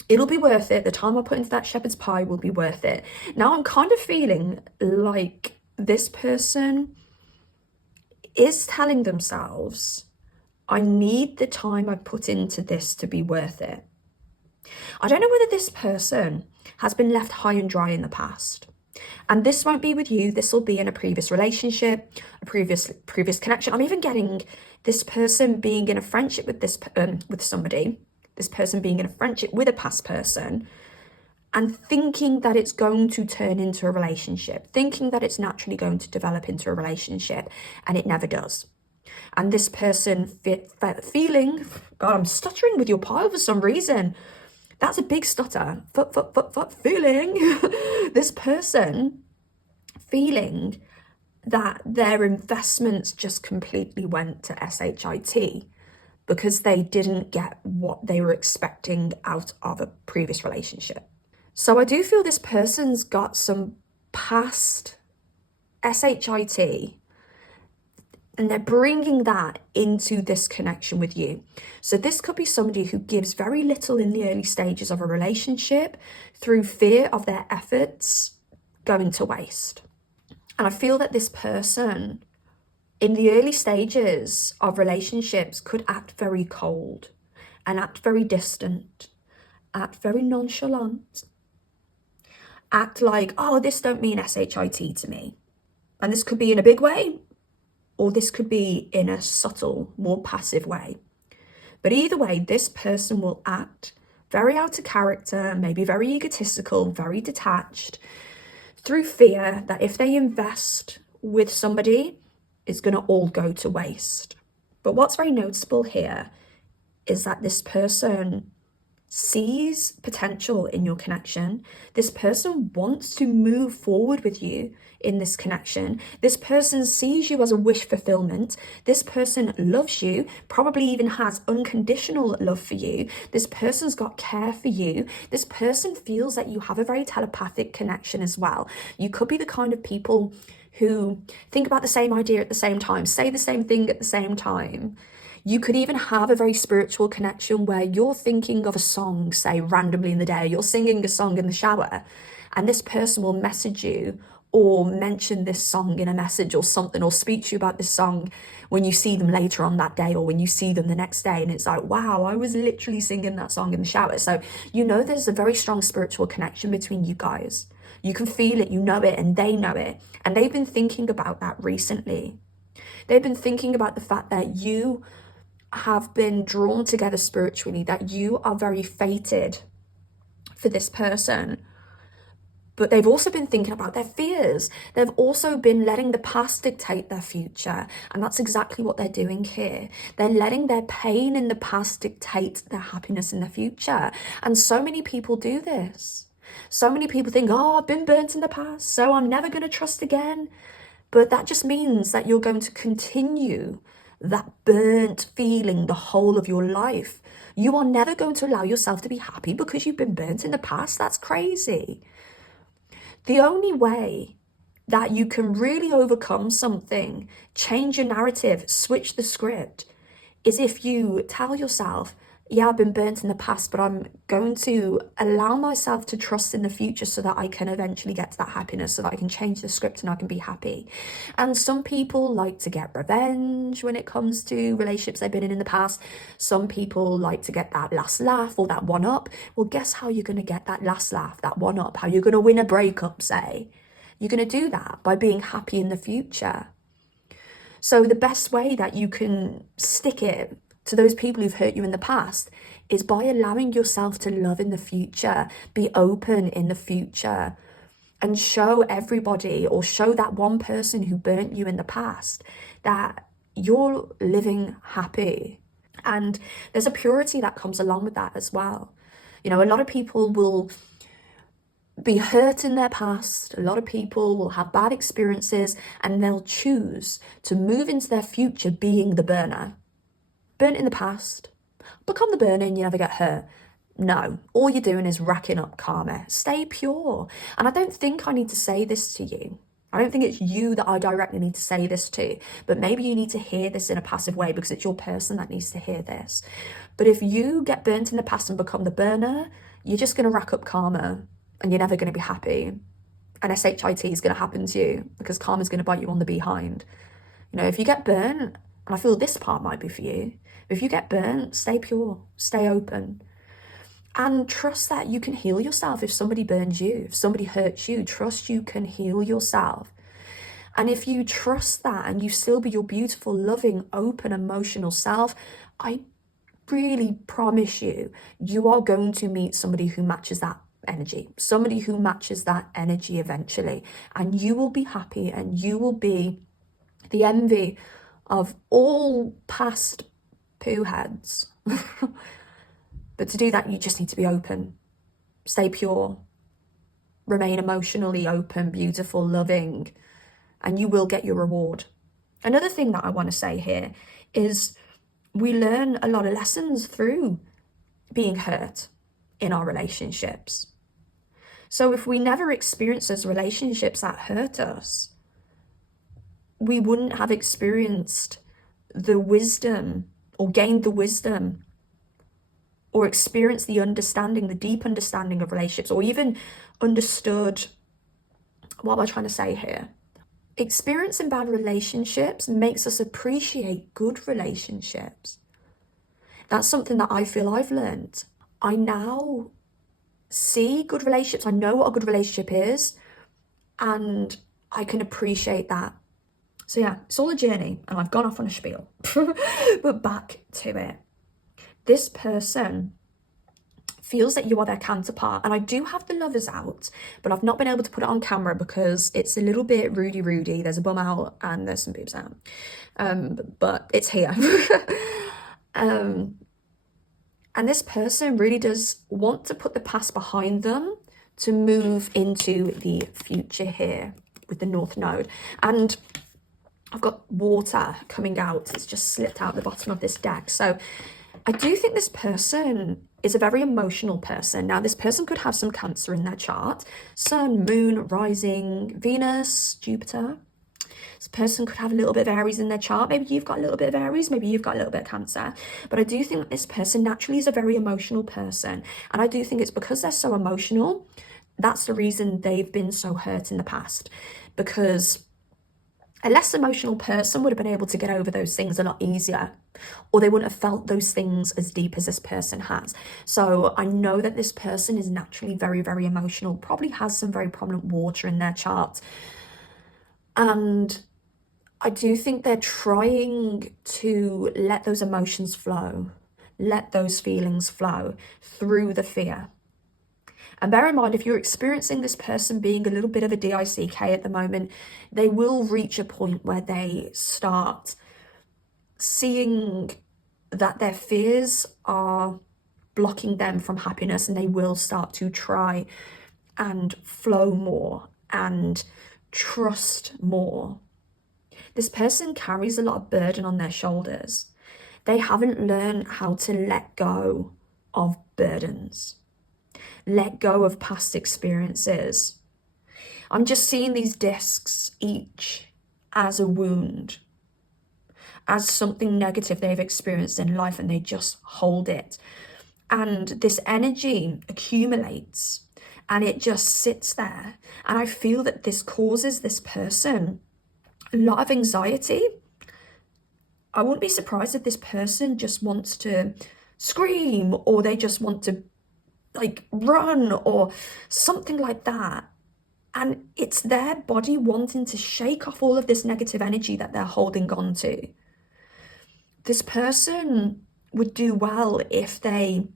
it'll be worth it. The time I put into that shepherd's pie will be worth it. Now I'm kind of feeling like this person is telling themselves, I need the time I put into this to be worth it. I don't know whether this person has been left high and dry in the past. And this won't be with you. This will be in a previous relationship, a previous connection. I'm even getting this person being in a friendship with with somebody, this person being in a friendship with a past person, and thinking that it's going to turn into a relationship, thinking that it's naturally going to develop into a relationship, and it never does. And this person feeling, God, I'm stuttering with your pile for some reason. That's a big stutter. Feeling. This person feeling that their investments just completely went to shit because they didn't get what they were expecting out of a previous relationship. So I do feel this person's got some past shit and they're bringing that into this connection with you. So this could be somebody who gives very little in the early stages of a relationship through fear of their efforts going to waste. And I feel that this person in the early stages of relationships could act very cold and act very distant, act very nonchalant, act like, oh, this don't mean shit to me. And this could be in a big way, or this could be in a subtle, more passive way. But either way, this person will act very out of character, maybe very egotistical, very detached, through fear that if they invest with somebody, it's going to all go to waste. But what's very noticeable here is that this person sees potential in your connection. This person wants to move forward with you in this connection. This person sees you as a wish fulfillment. This person loves you, probably even has unconditional love for you. This person's got care for you. This person feels that you have a very telepathic connection as well. You could be the kind of people who think about the same idea at the same time, say the same thing at the same time. You could even have a very spiritual connection where you're thinking of a song, say randomly in the day, you're singing a song in the shower, and this person will message you or mention this song in a message or something, or speak to you about this song when you see them later on that day or when you see them the next day. And it's like, wow, I was literally singing that song in the shower. So, you know, there's a very strong spiritual connection between you guys. You can feel it, you know it, and they know it. And they've been thinking about that recently. They've been thinking about the fact that you have been drawn together spiritually, that you are very fated for this person. But they've also been thinking about their fears. They've also been letting the past dictate their future. And that's exactly what they're doing here. They're letting their pain in the past dictate their happiness in the future. And so many people do this. So many people think, oh, I've been burnt in the past, so I'm never going to trust again. But that just means that you're going to continue that burnt feeling the whole of your life. You are never going to allow yourself to be happy because you've been burnt in the past. That's crazy. The only way that you can really overcome something, change your narrative, switch the script, is if you tell yourself, yeah, I've been burnt in the past, but I'm going to allow myself to trust in the future so that I can eventually get to that happiness, so that I can change the script and I can be happy. And some people like to get revenge when it comes to relationships they've been in the past. Some people like to get that last laugh or that one up. Well, guess how you're going to get that last laugh, that one up, how you're going to win a breakup, say. You're going to do that by being happy in the future. So the best way that you can stick it to those people who've hurt you in the past is by allowing yourself to love in the future, be open in the future, and show everybody, or show that one person who burnt you in the past, that you're living happy. And there's a purity that comes along with that as well. You know, a lot of people will be hurt in their past. A lot of people will have bad experiences and they'll choose to move into their future being the burner. Burnt in the past, become the burner and you never get hurt. No, all you're doing is racking up karma. Stay pure. And I don't think I need to say this to you. I don't think it's you that I directly need to say this to, but maybe you need to hear this in a passive way because it's your person that needs to hear this. But if you get burnt in the past and become the burner, you're just going to rack up karma and you're never going to be happy. And shit is going to happen to you because karma's going to bite you on the behind. You know, if you get burnt, and I feel this part might be for you, if you get burnt, stay pure, stay open. And trust that you can heal yourself if somebody burns you, if somebody hurts you. Trust you can heal yourself. And if you trust that and you still be your beautiful, loving, open, emotional self, I really promise you, you are going to meet somebody who matches that energy, somebody who matches that energy eventually. And you will be happy and you will be the envy of all past poo heads. But to do that, you just need to be open, stay pure, remain emotionally open, beautiful, loving, and you will get your reward. Another thing that I want to say here is we learn a lot of lessons through being hurt in our relationships. So if we never experience those relationships that hurt us, we wouldn't have experienced the wisdom or gained the wisdom or experienced the understanding, the deep understanding of relationships, or even understood, what am I trying to say here? Experiencing bad relationships makes us appreciate good relationships. That's something that I feel I've learned. I now see good relationships. I know what a good relationship is, and I can appreciate that. So yeah, it's all a journey, and I've gone off on a spiel. But back to it. This person feels that you are their counterpart, and I do have the lovers out, but I've not been able to put it on camera because it's a little bit Rudy. There's a bum out and there's some boobs out, but it's here. And this person really does want to put the past behind them to move into the future here with the North Node. And I've got water coming out. It's just slipped out the bottom of this deck. So I do think this person is a very emotional person. Now, this person could have some Cancer in their chart. Sun, Moon, Rising, Venus, Jupiter. This person could have a little bit of Aries in their chart. Maybe you've got a little bit of Aries. Maybe you've got a little bit of Cancer. But I do think that this person naturally is a very emotional person. And I do think it's because they're so emotional, that's the reason they've been so hurt in the past. Because a less emotional person would have been able to get over those things a lot easier, or they wouldn't have felt those things as deep as this person has. So I know that this person is naturally very, very emotional, probably has some very prominent water in their chart. And I do think they're trying to let those emotions flow, let those feelings flow through the fear. And bear in mind, if you're experiencing this person being a little bit of a DICK at the moment, they will reach a point where they start seeing that their fears are blocking them from happiness, and they will start to try and flow more and trust more. This person carries a lot of burden on their shoulders. They haven't learned how to let go of burdens, let go of past experiences. I'm just seeing these discs each as a wound, as something negative they've experienced in life, and they just hold it. And this energy accumulates and it just sits there. And I feel that this causes this person a lot of anxiety. I wouldn't be surprised if this person just wants to scream, or they just want to like run or something like that. And it's their body wanting to shake off all of this negative energy that they're holding on to. This person would do well if they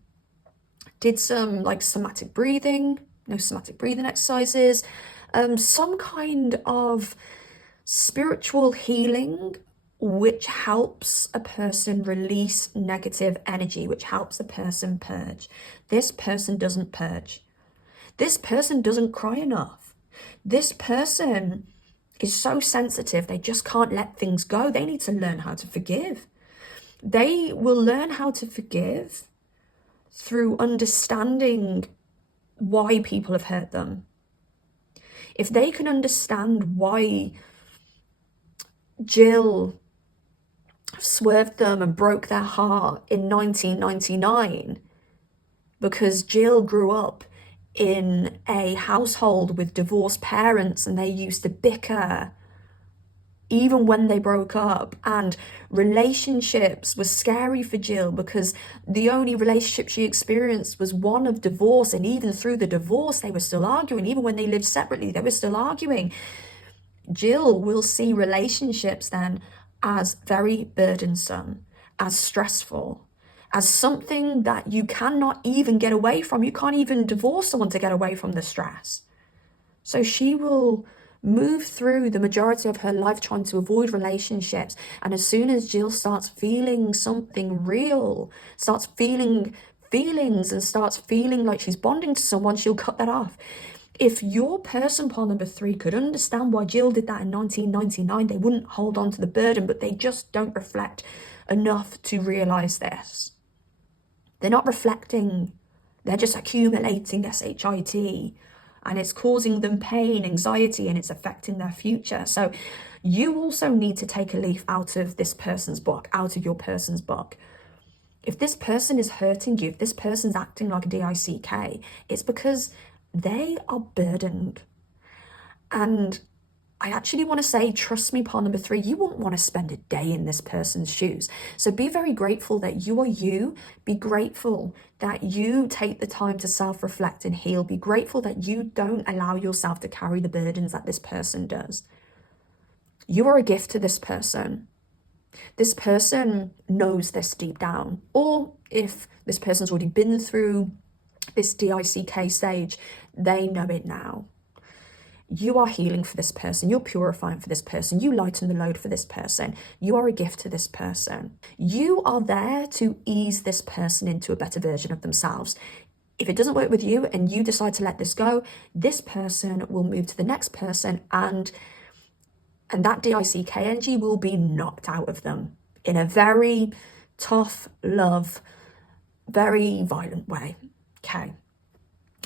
did some like somatic breathing, somatic breathing exercises, some kind of spiritual healing, which helps a person release negative energy, which helps a person purge. This person doesn't purge. This person doesn't cry enough. This person is so sensitive, they just can't let things go. They need to learn how to forgive. They will learn how to forgive through understanding why people have hurt them. If they can understand why Jill swerved them and broke their heart in 1999, because Jill grew up in a household with divorced parents and they used to bicker even when they broke up, and relationships were scary for Jill because the only relationship she experienced was one of divorce, and even through the divorce they were still arguing. Even when they lived separately, they were still arguing. Jill will see relationships then as very burdensome, as stressful, as something that you cannot even get away from. You can't even divorce someone to get away from the stress. So she will moved through the majority of her life trying to avoid relationships. And as soon as Jill starts feeling something real, starts feeling feelings and starts feeling like she's bonding to someone, she'll cut that off. If your person, pile number 3, could understand why Jill did that in 1999, they wouldn't hold on to the burden, but they just don't reflect enough to realize this. They're not reflecting, they're just accumulating SHIT, and it's causing them pain, anxiety, and it's affecting their future. So you also need to take a leaf out of this person's book, out of your person's book. If this person is hurting you, if this person's acting like a DICK, it's because they are burdened. And I actually want to say, trust me, pile number 3, you wouldn't want to spend a day in this person's shoes. So be very grateful that you are you. Be grateful that you take the time to self-reflect and heal. Be grateful that you don't allow yourself to carry the burdens that this person does. You are a gift to this person. This person knows this deep down. Or if this person's already been through this DICK stage, they know it now. You are healing for this person. You're purifying for this person. You lighten the load for this person. You are a gift to this person. You are there to ease this person into a better version of themselves. If it doesn't work with you and you decide to let this go, this person will move to the next person, and that DICK energy will be knocked out of them in a very tough love, very violent way. Okay.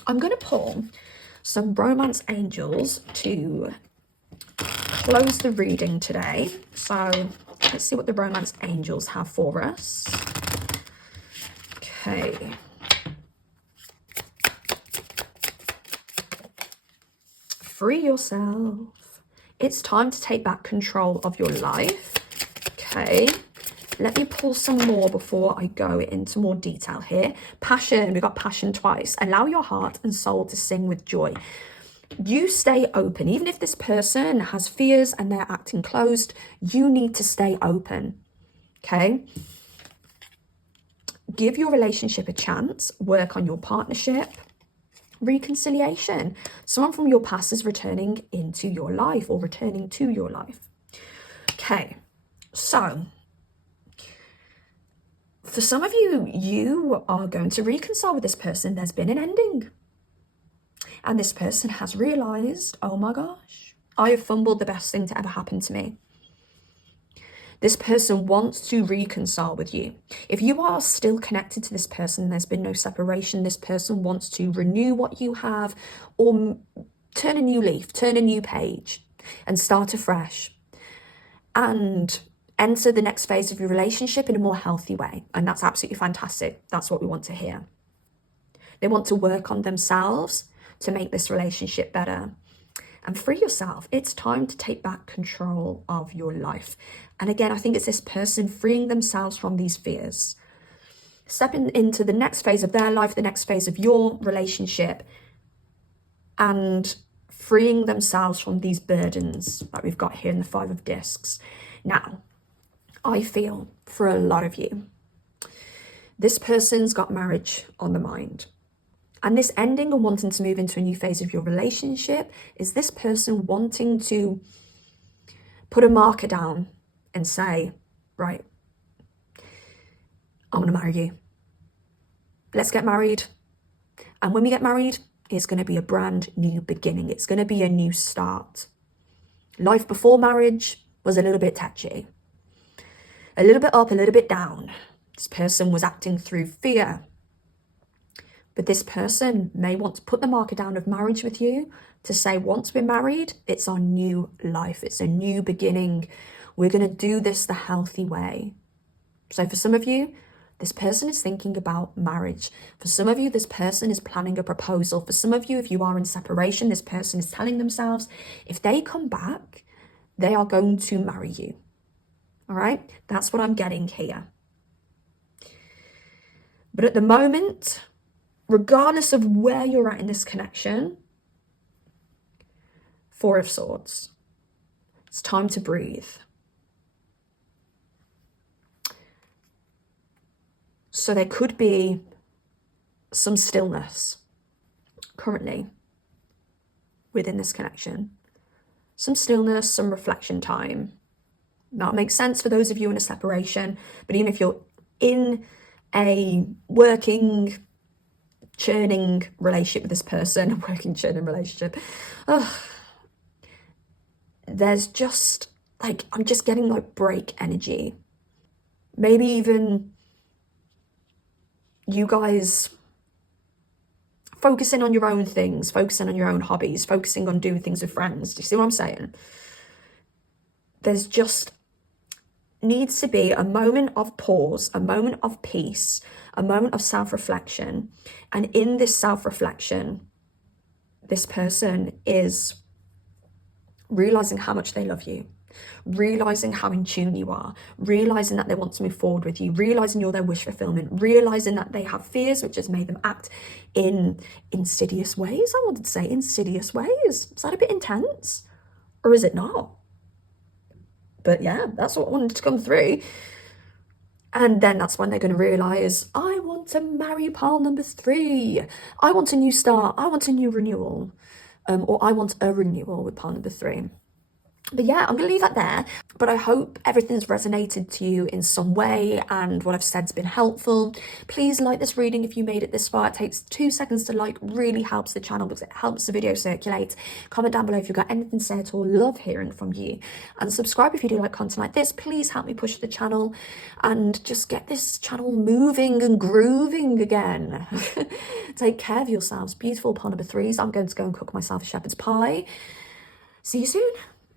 I'm going to pull some romance angels to close the reading today. So let's see what the romance angels have for us. Okay. Free yourself. It's time to take back control of your life. Okay. Let me pull some more before I go into more detail here. Passion, we got passion twice. Allow your heart and soul to sing with joy. You stay open. Even if this person has fears and they're acting closed, you need to stay open, okay? Give your relationship a chance. Work on your partnership. Reconciliation. Someone from your past is returning into your life or returning to your life. Okay, so for some of you, you are going to reconcile with this person. There's been an ending. And this person has realized, oh my gosh, I have fumbled the best thing to ever happen to me. This person wants to reconcile with you. If you are still connected to this person, there's been no separation, this person wants to renew what you have or turn a new leaf, turn a new page and start afresh and enter the next phase of your relationship in a more healthy way. And that's absolutely fantastic. That's what we want to hear. They want to work on themselves to make this relationship better. And free yourself. It's time to take back control of your life. And again, I think it's this person freeing themselves from these fears, stepping into the next phase of their life, the next phase of your relationship, and freeing themselves from these burdens that we've got here in the 5 of Discs. Now, I feel for a lot of you, this person's got marriage on the mind. And this ending and wanting to move into a new phase of your relationship is this person wanting to put a marker down and say, right, I'm going to marry you. Let's get married. And when we get married, it's going to be a brand new beginning. It's going to be a new start. Life before marriage was a little bit touchy. A little bit up, a little bit down. This person was acting through fear. But this person may want to put the marker down of marriage with you to say, once we're married, it's our new life. It's a new beginning. We're going to do this the healthy way. So for some of you, this person is thinking about marriage. For some of you, this person is planning a proposal. For some of you, if you are in separation, this person is telling themselves, if they come back, they are going to marry you. All right? That's what I'm getting here. But at the moment, regardless of where you're at in this connection, 4 of Swords, it's time to breathe. So there could be some stillness currently within this connection. some stillness, some reflection time. That makes sense for those of you in a separation, but even if you're in a working, churning relationship with this person, a working, churning relationship, there's just, like, I'm just getting, like, break energy. Maybe even you guys focusing on your own things, focusing on your own hobbies, focusing on doing things with friends. Do you see what I'm saying? There's just needs to be a moment of pause, a moment of peace, a moment of self-reflection. And in this self-reflection, this person is realizing how much they love you, realizing how in tune you are, realizing that they want to move forward with you, realizing you're their wish fulfillment, realizing that they have fears which has made them act in insidious ways. I wanted to say insidious ways. Is that a bit intense? Or is it not? But yeah, that's what I wanted to come through. And then that's when they're going to realise, I want to marry pile number 3. I want a new start. I want a new renewal. Or I want a renewal with pile number 3. But yeah, I'm going to leave that there. But I hope everything's resonated to you in some way and what I've said's been helpful. Please like this reading if you made it this far. It takes 2 seconds to like, really helps the channel because it helps the video circulate. Comment down below if you've got anything to say at all. Love hearing from you. And subscribe if you do like content like this. Please help me push the channel and just get this channel moving and grooving again. Take care of yourselves. Beautiful pile number 3s. I'm going to go and cook myself a shepherd's pie. See you soon.